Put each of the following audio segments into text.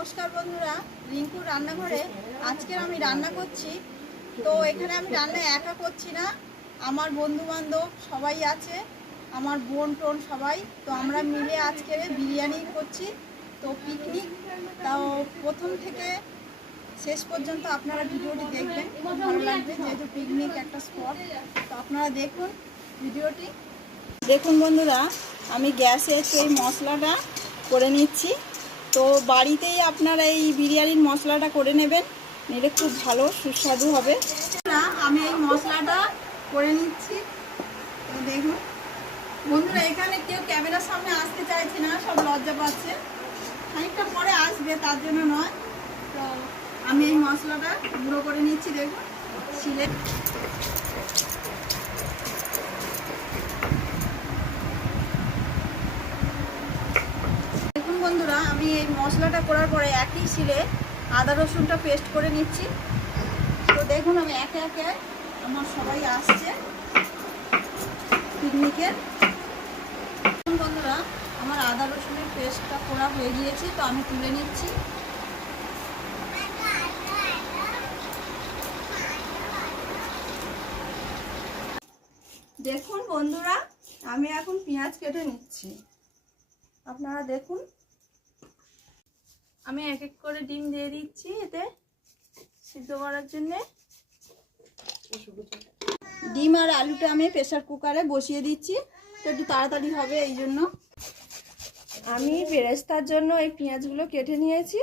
নমস্কার বন্ধুরা, রিঙ্কুর রান্নাঘরে আজকে আমি রান্না করছি। তো এখানে আমি রান্না একা করছি না, আমার বন্ধু বান্ধব সবাই আছে, আমার বোন টোন সবাই। তো আমরা মিলে আজকে বিরিয়ানি করছি। তো পিকনিক, তাও প্রথম থেকে শেষ পর্যন্ত আপনারা ভিডিওটি দেখবেন, খুব ভালো লাগবে, যেহেতু পিকনিক একটা স্পট। তো আপনারা দেখুন ভিডিওটি। দেখুন বন্ধুরা, আমি গ্যাসে এই মশলাটা করে নিচ্ছি। তো বাড়িতেই আপনারা এই বিরিয়ানির মশলাটা করে নেবেন, নিলে খুব ভালো সুস্বাদু হবে। আমি এই মশলাটা করে নিচ্ছি। তো দেখুন বন্ধুরা, এখানে কেউ ক্যামেরার সামনে আসতে চাইছে না, সব লজ্জা পাচ্ছে, খানিকটা পরে আসবে, তার জন্য নয়। তো আমি এই মশলাটা গুঁড়ো করে নিচ্ছি। দেখুন শিলে বন্ধুরা, আমি এই মশলাটা করার পরে একই শিলে আদা রসুনটা পেস্ট করে নিচ্ছি। তো দেখুন আমি একে একে আমার সবাই আসছে পিকনিকের। বন্ধুরা, আমার আদা রসুনের পেস্টটা করা হয়ে গিয়েছে, তো আমি তুলে নিচ্ছি। দেখুন বন্ধুরা, আমি এখন পেঁয়াজ কেটে নিচ্ছি। আপনারা দেখুন, আমি এক এক করে ডিম দিয়ে দিচ্ছি এতে সিদ্ধ করার জন্যে। ডিম আর আলুটা আমি প্রেসার কুকারে বসিয়ে দিচ্ছি, তো একটু তাড়াতাড়ি হবে এই জন্য। আমি বেরেস্তার জন্য এই পেঁয়াজগুলো কেটে নিয়েছি,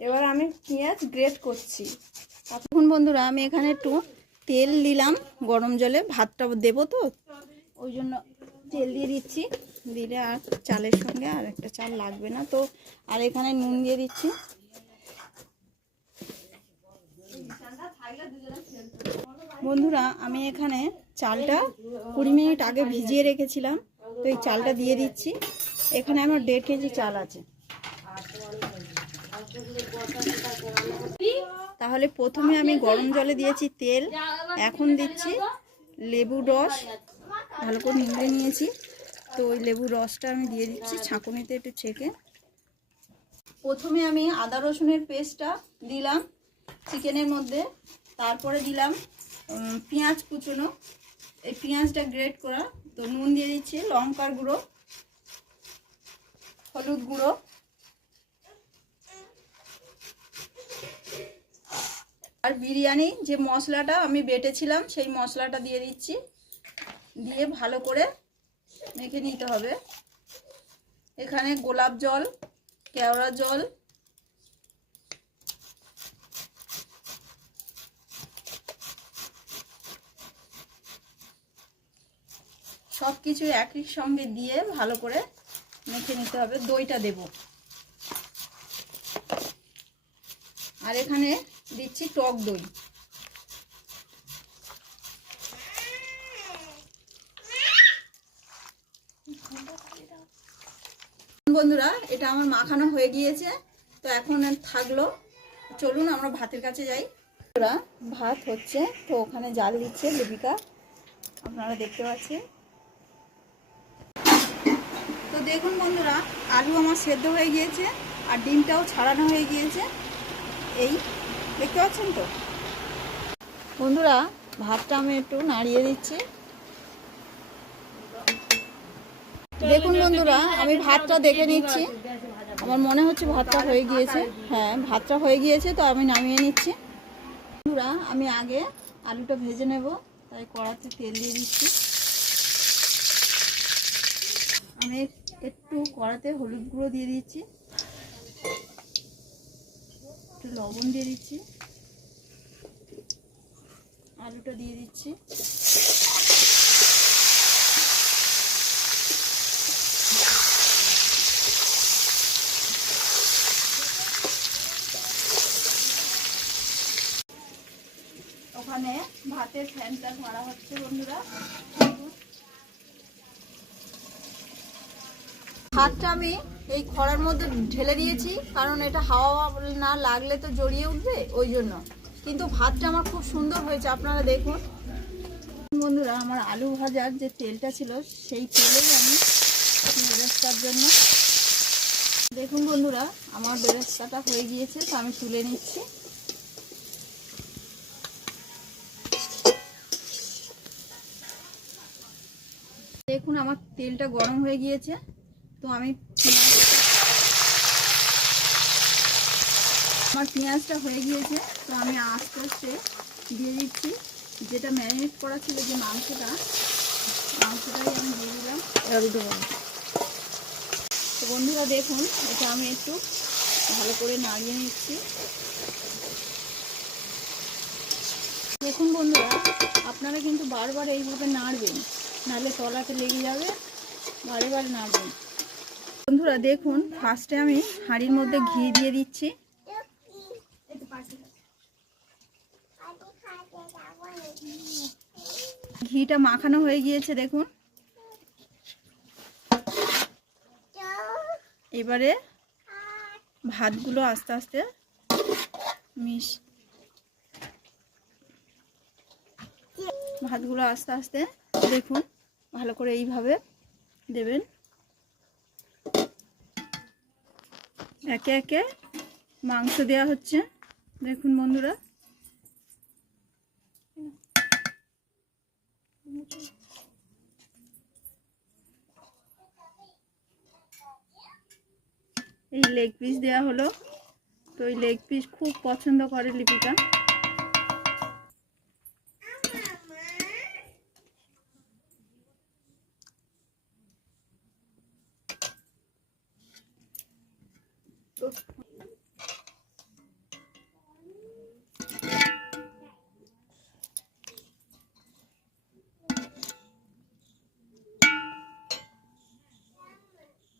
এবার আমি পেঁয়াজ গ্রেট করছি। এখন বন্ধুরা, আমি এখানে একটু তেল দিলাম গরম জলে, ভাতটা দেবো তো ওই জন্য তেল দিয়ে দিচ্ছি। দিলে আর চালের সঙ্গে আর একটা চাল লাগবে না। তো আর এখানে নুন দিয়ে দিচ্ছি। বন্ধুরা, আমি এখানে চালটা 20 মিনিট আগে ভিজিয়ে রেখেছিলাম, তো এই চালটা দিয়ে দিচ্ছি। এখানে আমার 1.5 কেজি চাল আছে। তাহলে প্রথমে আমি গরম জলে দিয়েছি তেল, এখন দিচ্ছি লেবুর রস, ভালো করে নিংড়ে নিয়েছি। তো ওই লেবুর রসটা আমি দিয়ে দিচ্ছি ছাঁকুনিতে একটু ছেঁকে। প্রথমে আমি আদা রসুনের পেস্টটা দিলাম চিকেনের মধ্যে, তারপরে দিলাম পেঁয়াজ কুচনো, এই পেঁয়াজটা গ্রেট করা। তো নুন দিয়ে দিচ্ছি, লঙ্কার গুঁড়ো, হলুদ গুঁড়ো, আর বিরিয়ানি যে মশলাটা আমি বেটেছিলাম সেই মশলাটা দিয়ে দিচ্ছি। দিয়ে ভালো করে মেখে নিতে হবে। এখানে গোলাপ জল, কেওড়া জল, সব কিছু একই সঙ্গে দিয়ে ভালো করে মেখে নিতে হবে। দইটা দেব, আর এখানে দিচ্ছি টক দই। বন্ধুরা, এটা আমার মাখানো হয়ে গিয়েছে, তো এখন থাকলো। চলুন আমরা ভাতের কাছে যাই। বন্ধুরা, ভাত হচ্ছে, তো ওখানে জাল দিচ্ছে লিপিকা, আপনারা দেখতে পাচ্ছেন। তো দেখুন বন্ধুরা, আলু আমার সেদ্ধ হয়ে গিয়েছে আর ডিমটাও ছাড়ানো হয়ে গিয়েছে, এই দেখতে পাচ্ছেন তো। বন্ধুরা, ভাতটা আমি একটু নাড়িয়ে দিচ্ছি। দেখুন বন্ধুরা, আমি ভাতটা দেখে নিচ্ছি, আমার মনে হচ্ছে ভাতটা হয়ে গিয়েছে। হ্যাঁ, ভাতটা হয়ে গিয়েছে, তো আমি নামিয়ে নিচ্ছি। বন্ধুরা, আমি আগে আলুটা ভেজে নেব, তাই কড়াতে তেল দিয়ে দিচ্ছি। আমি একটু কড়াতে হলুদ গুঁড়ো দিয়ে দিচ্ছি, একটু লবণ দিয়ে দিচ্ছি, আলুটা দিয়ে দিচ্ছি। ওখানে ভাতের ফ্যানটা ধরা হচ্ছে বন্ধুরা। ভাতটা আমি এই খড়ার মধ্যে ঢেলে দিয়েছি, কারণ এটা হাওয়া না লাগলে তো জড়িয়ে উঠবে, ওই জন্য। কিন্তু ভাতটা আমার খুব সুন্দর হয়েছে, আপনারা দেখুন। বন্ধুরা, আমার আলু ভাজার যে তেলটা ছিল সেই তেলেই আমি বেরেস্তার জন্য দেখুন বন্ধুরা, আমার বেরেস্তাটা হয়ে গিয়েছে, তো আমি তুলে নিচ্ছি। দেখুন আমার তেলটা গরম হয়ে গিয়েছে, তো আমি আমার পেঁয়াজটা হয়ে গিয়েছে, তো আমি আস্তে আস্তে দিয়ে দিচ্ছি যেটা ম্যারিনেট করা ছিল, যে মাংসটাই আমি দিয়ে দিলাম। তো বন্ধুরা দেখুন, এটা আমি একটু ভালো করে নাড়িয়ে নিচ্ছি। দেখুন বন্ধুরা, আপনারা কিন্তু বারবার এইভাবে নাড়বেন, নাহলে তলাতে লেগে যাবে, বারে বারে নাড়বেন। বন্ধুরা দেখুন, ফার্স্টে আমি হাঁড়ির মধ্যে ঘি দিয়ে দিচ্ছি। ঘিটা মাখানো হয়ে গিয়েছে দেখুন। এবারে ভাতগুলো আস্তে আস্তে দেখুন ভালো করে এইভাবে দেবেন। একে একে মাংস দেওয়া হচ্ছে। দেখুন বন্ধুরা, এই লেগ পিস দেওয়া হলো। তো এই লেগ পিস খুব পছন্দ করে লিপিকা।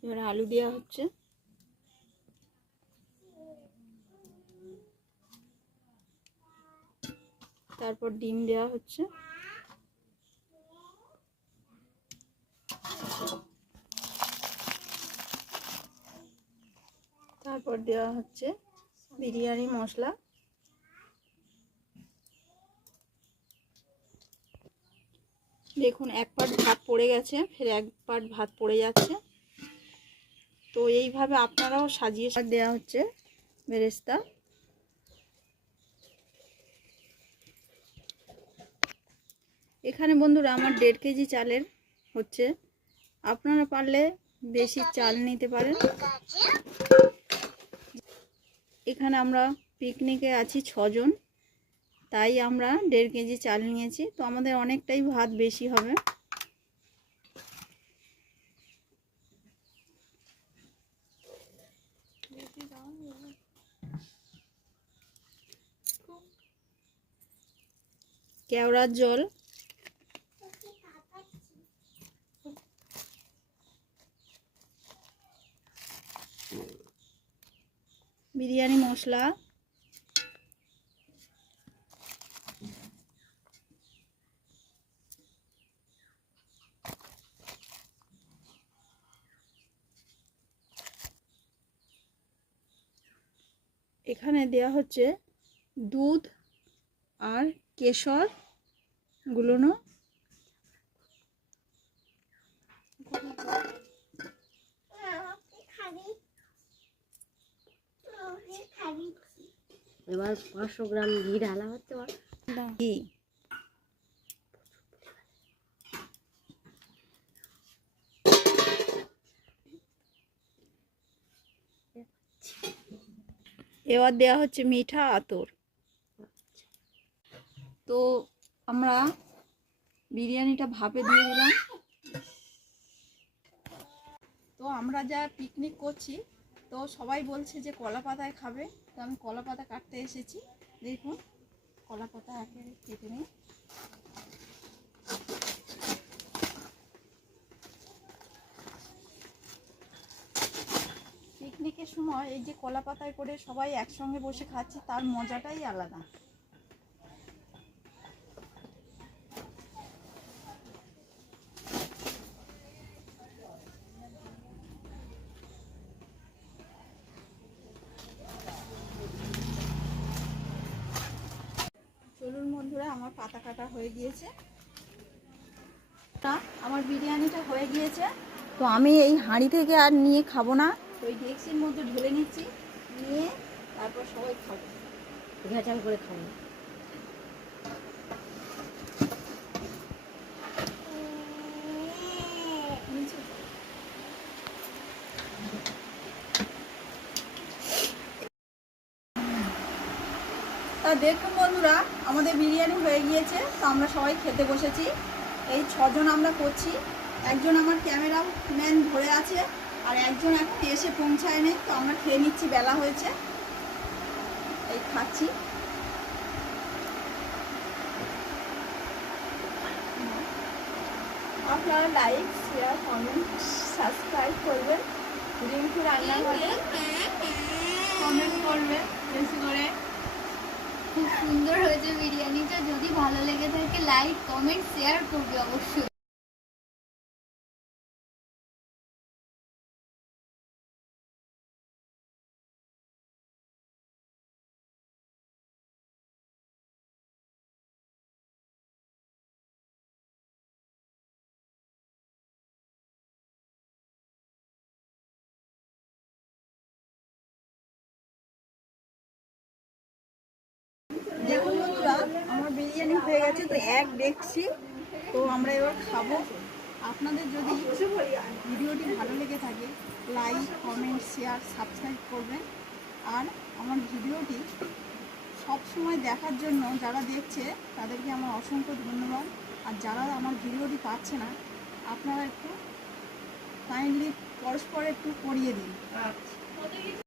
এবার আলু দেওয়া হচ্ছে। তারপর ডিম দেওয়া হচ্ছে। তারপর দেওয়া হচ্ছে বিরিয়ানি মশলা। দেখুন এক পাট ভাত পড়ে গেছে, ফের এক পাট ভাত পড়ে যাচ্ছে। তো এইভাবে আপনারাও সাজিয়ে দেওয়া হচ্ছে বেরেস্তা। এখানে বন্ধুরা আমার 1.5 কেজি চালের হচ্ছে, আপনারা পারলে বেশি চাল নিতে পারেন। এখানে আমরা পিকনিকে আছি 6 জন, তাই আমরা 1.5 কেজি চাল নিয়েছি। তো আমাদের অনেকটাই ভাত বেশি হবে। কেওড়ার জল, বিরিয়ানি মশলা, এখানে দেয়া হচ্ছে দুধ আর কেশর গুলোনো। এবার 500 গ্রাম ঘি ঢালা হচ্ছে। ঘি এবার দেওয়া হচ্ছে মিঠা আতর। তো আমরা বিরিয়ানিটা ভাপে দিয়ে দিলাম। তো আমরা যা পিকনিক করছি, তো সবাই বলছে যে কলা পাতায় খাবে, তো আমি কলা পাতা কাটতে এসেছি। দেখুন কলা পাতা একে কেটে নিই। পিকনিকের সময় এই যে কলা পাতায় করে সবাই একসঙ্গে বসে খাচ্ছে, তার মজাটাই আলাদা। চলুন বন্ধুরা, আমার পাতা কাটা হয়ে গিয়েছে। আমার বিরিয়ানিটা হয়ে গিয়েছে। তো আমি এই হাঁড়ি থেকে আর নিয়ে খাবো না, তো ওই ডেক্সির মধ্যে ঢেলে নিচ্ছি, নিয়ে তারপর সবাই খাবো। ঘেঁচাং করে খাবো। তা দেখুন বন্ধুরা, আমাদের বিরিয়ানি হয়ে গিয়েছে। তো আমরা সবাই খেতে বসেছি। এই 6 জন আমরা করছি। একজন আমার ক্যামেরাম্যান ধরে আছে, আর একজন এখন এসে পৌঁছায়নি। তো আমরা খেয়ে নিচ্ছি, বেলা হয়েছে, এই খাচ্ছি। আপনারা লাইক, শেয়ার, কমেন্ট, সাবস্ক্রাইব করবেন। রিঙ্কু রান্নাঘরে কমেন্ট করবেন বেশি করে। খুব সুন্দর হয়েছে বিরিয়ানিটা। যদি ভালো লেগে থাকে লাইক কমেন্ট শেয়ার করবে অবশ্যই। দেখুন বন্ধুরা, আমার বিরিয়ানি হয়ে গেছে। তো এক ডেকছি। তো আমরা এবার খাবো। আপনাদের যদি ভিডিওটি ভালো লেগে থাকে লাইক কমেন্ট শেয়ার সাবস্ক্রাইব করবেন। আর আমার ভিডিওটি সব সময় দেখার জন্য যারা দেখছে তাদেরকে আমার অসংখ্য ধন্যবাদ। আর যারা আমার ভিডিওটি পাচ্ছে না, আপনারা একটু কাইন্ডলি পরস্পর একটু করিয়ে দিন।